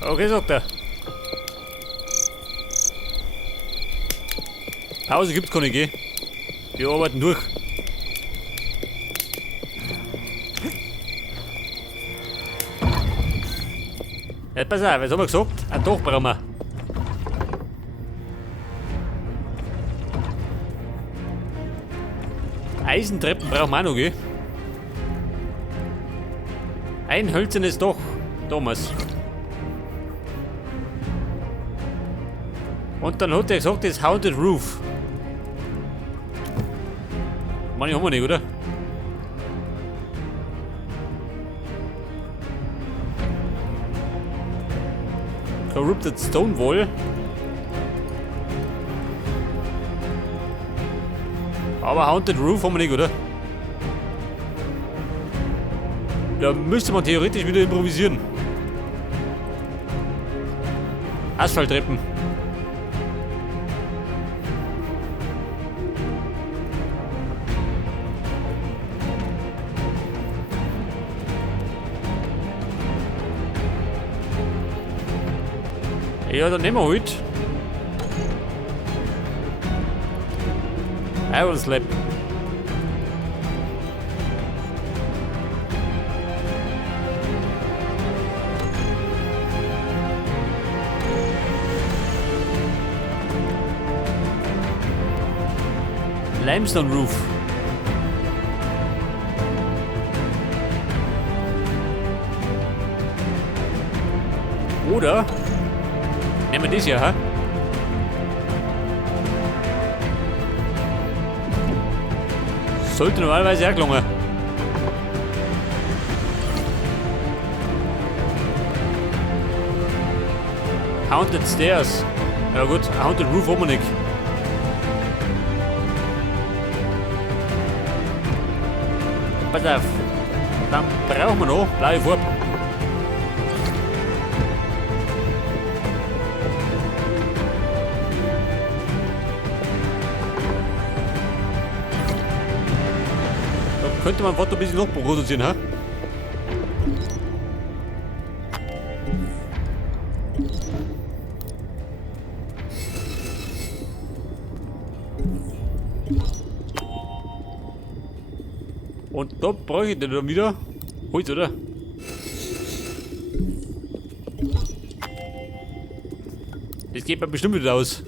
Okay, sagt er. Pause gibt's keine, gell? Wir arbeiten durch. Jetzt pass auf, was haben wir gesagt? Ein Dach brauchen wir. Eisentreppen brauchen wir auch noch, gell? Ein hölzernes Dach, Thomas. Und dann hat er gesagt, das Haunted Roof. Manche haben wir nicht, oder? Corrupted Stone Wall. Aber Haunted Roof haben wir nicht, oder? Da müsste man theoretisch wieder improvisieren. Asphalttreppen. Ja, dann nehmen wir halt. Iron Slab. Limestone Roof. Oder nehmen wir das hier, ha? Sollte normalerweise auch gelungen. Haunted Stairs. Ja gut, Haunted Roof haben wir nicht. Pass auf. Dann brauchen wir noch blaue Farbe. Da könnte man ein bisschen noch produzieren, ha? Und da brauche ich den dann wieder. Holz, oder? Das geht mir bestimmt wieder aus.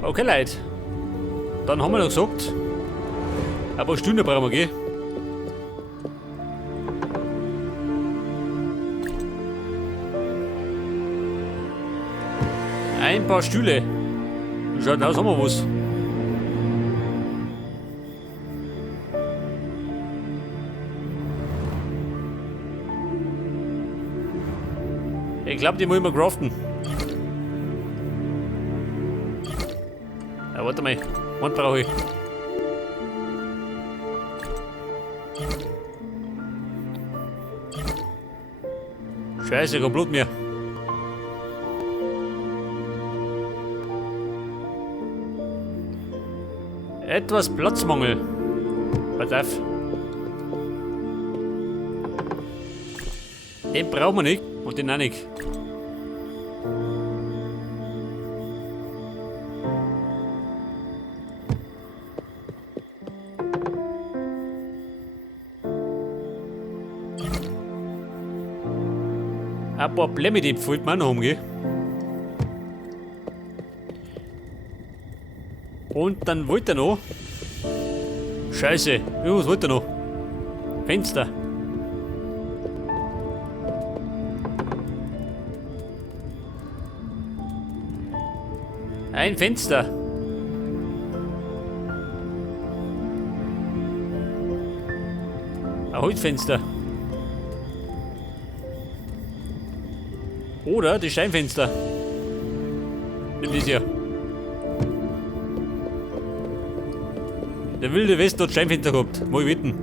Okay, Leute. Dann haben wir noch gesagt, ein paar Stunden brauchen wir, gell? Ein paar Stühle. Schaut aus, haben wir was. Ich glaube, die muss ich mal craften. Ja, warte mal. Was brauche ich? Scheiße, kein Blut mehr. Etwas Platzmangel. Pass auf. Den brauchen wir nicht und den auch nicht. Ein paar Blemme, die fällt mir auch noch umgehen. Und dann wollte er noch. Scheiße, was wollte er noch? Fenster. Ein Fenster. Ein Holzfenster. Oder das Scheinfenster. Nimm das hier. Der wilde West hat Scheinfenster gehabt. Mal wetten.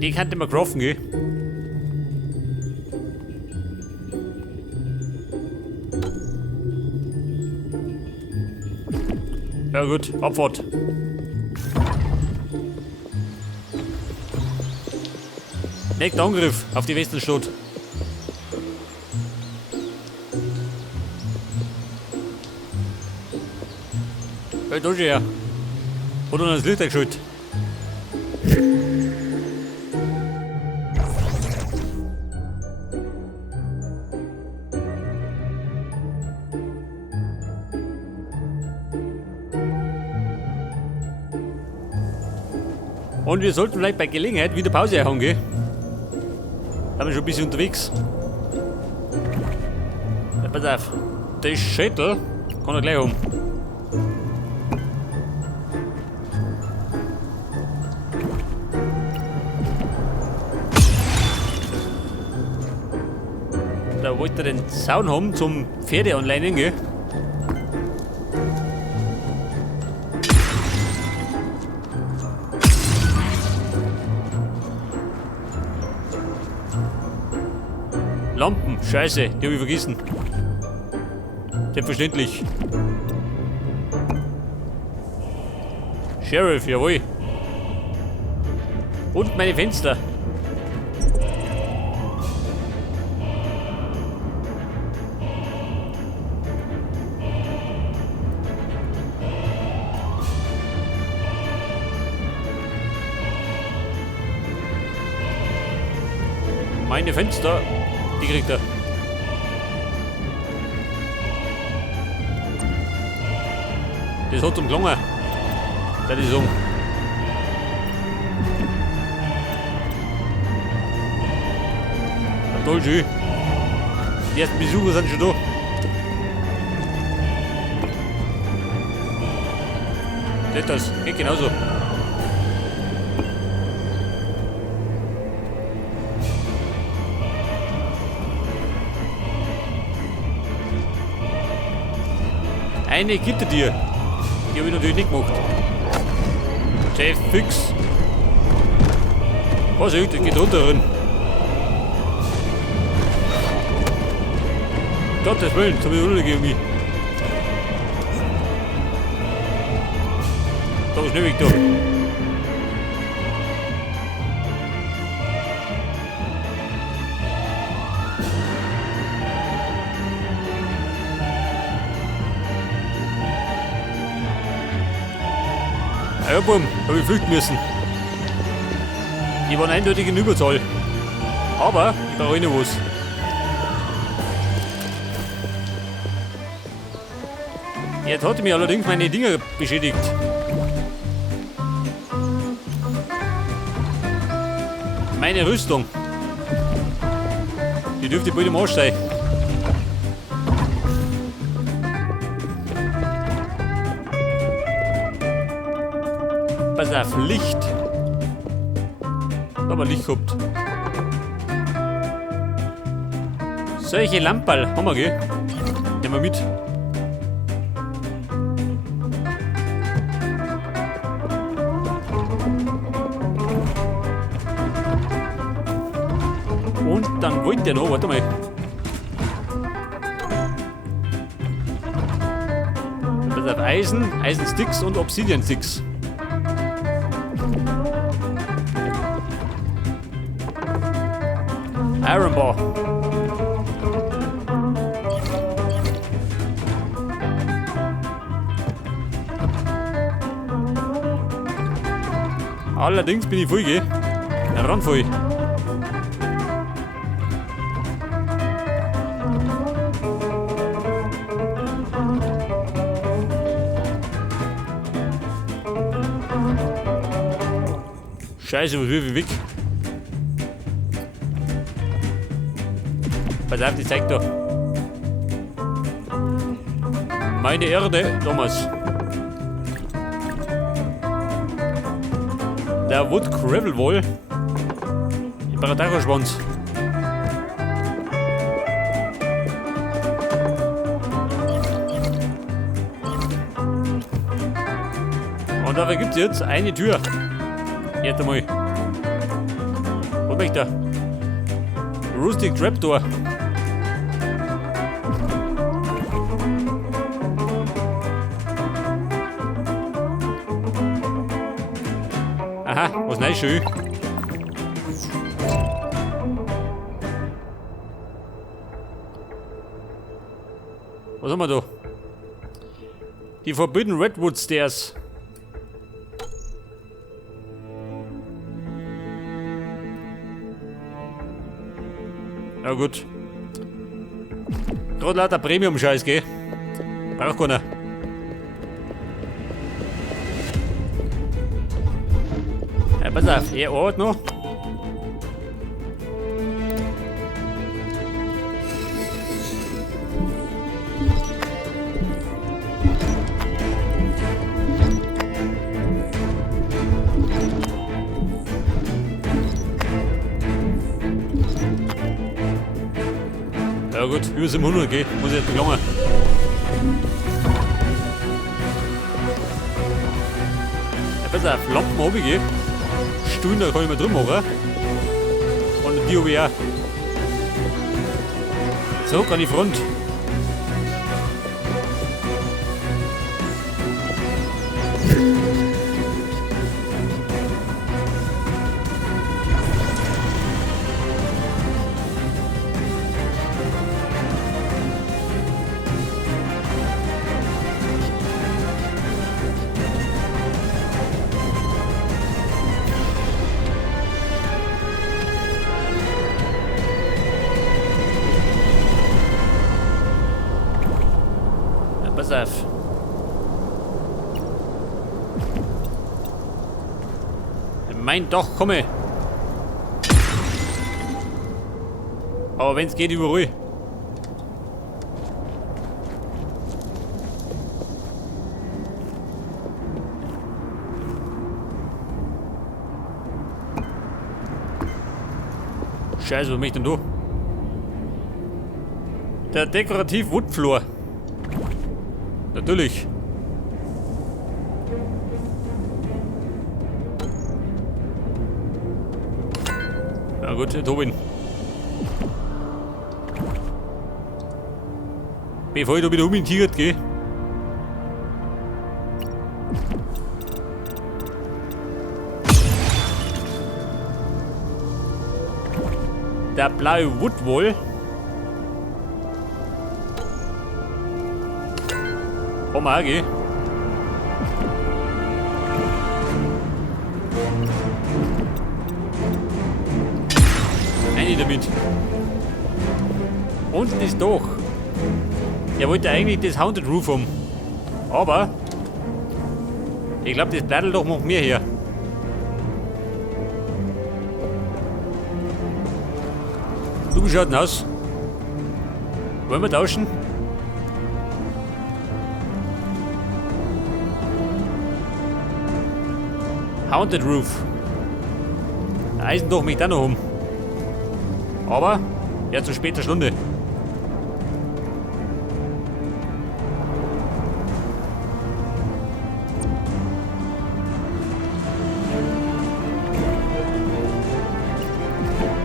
Die könnte man craften, gell? Ja gut, Abfahrt. Nächster Angriff auf die Westenstadt. Ja, da schon her. Hat er noch das Licht eingeschaltet. Und wir sollten vielleicht bei Gelegenheit wieder Pause einhauen, gell? Da sind wir schon ein bisschen unterwegs. Ja, pass auf. Der Schädel kann er gleich haben. Da wollte er den Zaun haben zum Pferde anleinen, gell? Lampen, scheiße, die habe ich vergessen. Selbstverständlich. Sheriff, jawohl. Und meine Fenster. Meine Fenster. Die kriegt er. Das hat zum gelungen. Das ist um. Toll, schön. Die ersten Besucher sind schon da. Das geht genauso. Eine Gitter dir. Die habe ich natürlich nicht gemacht. Safe fix. Vorsicht, das geht runter rein. Gottes Willen, jetzt habe ich runtergegeben mich. Da ist schnell weg da. Ja, Bumm, habe ich flüchten müssen. Die waren eindeutig in Überzahl. Aber ich brauche noch was. Jetzt hat mir allerdings meine Dinger beschädigt. Meine Rüstung. Die dürfte bald im Arsch sein. Pass auf, Licht. Da haben wir Licht gehabt. Solche Lamperl haben wir, gell? Nehmen wir mit. Und dann wollte der noch, warte mal. Pass auf, Eisen, Eisensticks und Obsidian-Sticks. Iron Bar. Allerdings bin ich voll, gell? Ran voll. Scheiße, was will ich weg? Pass auf, die zeigt da. Meine Erde, Thomas. Der Wood Gravel Wall. Baratacho-Schwanz. Und dafür gibt es jetzt eine Tür. Jetzt einmal. Wo bin ich da? Rustic Trapdoor. Aha, was Neues schön. Was haben wir da? Die Forbidden Redwood Stairs. Ja gut. Gerade lauter Premium-Scheiß, gell? Braucht keiner. Ja, pass auf, er arbeitet noch. Ja gut, über 700 gehen, muss ich jetzt gelangen. Ja, pass auf, Lampen habe ich, gell? Stuhlen, da kann ich mal drin machen. Und die habe ich auch. So, an die Front. Pass auf. Mein Dach, komme. Aber wenn es geht, überall. Scheiße, was möchte ich denn da? Der dekorativ Woodfloor. Natürlich. Ja gut, Tobin. Bevor ich da wieder umgetiert gehe. Der blaue Woodwall. Komm mal, geh. Nein, damit. Und das Dach. Er wollte eigentlich das Haunted Roof haben. Aber ich glaube, das Blattl-Dach macht mehr her. Du, wie schaut denn aus? Wollen wir tauschen? Haunted Roof. Eisendach möchte ich auch noch haben. Aber, ja, zu später Stunde.